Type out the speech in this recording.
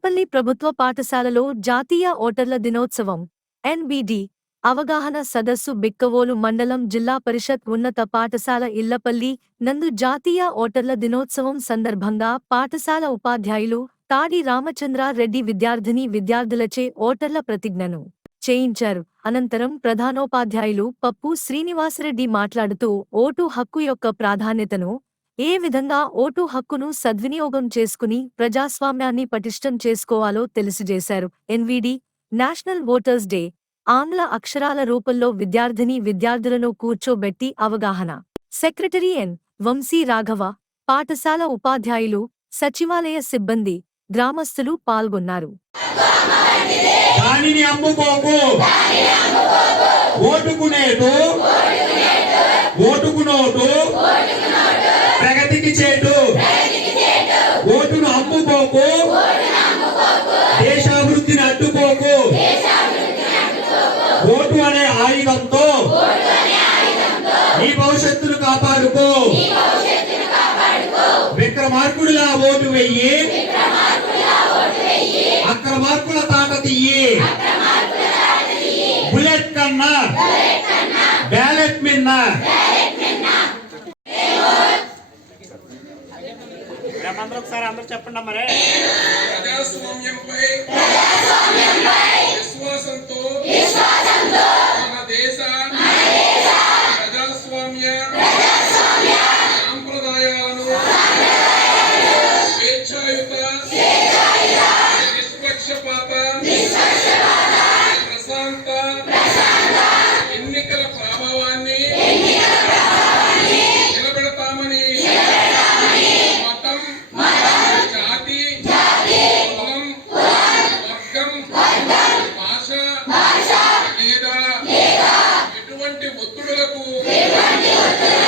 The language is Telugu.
పెద్దపల్లి ప్రభుత్వ పాఠశాలలో జాతీయ ఓటర్ల దినోత్సవం ఎన్బిడి అవగాహన సదస్సు బిక్కవోలు మండలం జిల్లా పరిషత్ ఉన్నత పాఠశాల ఇళ్ళపల్లి నందు జాతీయ ఓటర్ల దినోత్సవం సందర్భంగా పాఠశాల ఉపాధ్యాయులు తాడి రామచంద్రారెడ్డి విద్యార్థిని విద్యార్థులచే ఓటర్ల ప్రతిజ్ఞను చేయించారు. అనంతరం ప్రధానోపాధ్యాయులు పప్పు శ్రీనివాసరెడ్డి మాట్లాడుతూ ఓటు హక్కు యొక్క ప్రాధాన్యతను ఏ విధంగా ఓటు హక్కును సద్వినియోగం చేసుకుని ప్రజాస్వామ్యాన్ని పటిష్టం చేసుకోవాలో తెలిసిజేశారు. ఎన్విడి నేషనల్ ఓటర్స్ డే ఆంగ్ల అక్షరాల రూపంలో విద్యార్థిని విద్యార్థులను కూర్చోబెట్టి అవగాహన. సెక్రటరీ ఎన్. వంశీ రాఘవ పాఠశాల ఉపాధ్యాయులు సచివాలయ సిబ్బంది గ్రామస్తులు పాల్గొన్నారు. దానిని అమ్ముకోకు. ఓటుకునోటు ప్రగతికి చేటు? ఓటును అమ్ముకోకు. దేశాభివృద్ధిని అడ్డుకోకు. ఓటు అనే ఆయుధంతో నీ భవిష్యత్తును కాపాడుకో. విక్రమార్కుడిలా ఓటు వెయ్యి. అక్రమార్కుల తాట తీయి బుల్లెట్ కన్నా బ్యాలెట్ మిన్న అందరూ ఒకసారి అందరూ చెప్పండి మరే programa. Viva a